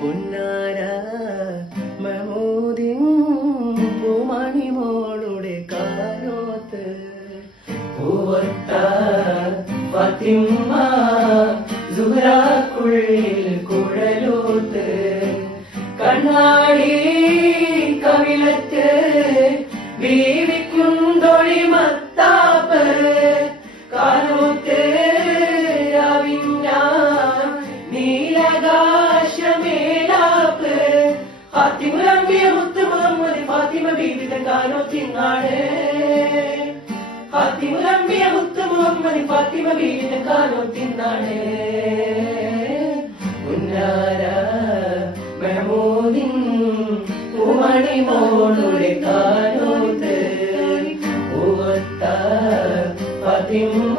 പുന്നാര മഹമൂദിൻ പൂമണിമോളുടെ കാനോത്ത് പൂവത്ത ഫാത്തിമ സുഹ്റാക്കുള്ളിൽ കുഴലൂത്ത് കണ്ണാടി കവിളത്ത് വീവിക്കുണ്ടൊളി മത്താപ്പ് കാനോത്ത് നീലകാശമേലാപ്പ് ഫാത്തിമുലമ്പിയ മുത്ത് മുഹമ്മദ് ഫാത്തിമ ബീവിയുടെ കാനോത്തിനാണ് ഫാത്തിമുലമ്പിയ മുത്ത് മുഹമ്മദ് ഫാത്തിമ ബീവിയുടെ കാനോത്തിനാണ് പുന്നാര മഹമൂദിൻ പൂമണിമോളുടെ കാനോത്ത് പൂവത്ത ഫാത്തിമ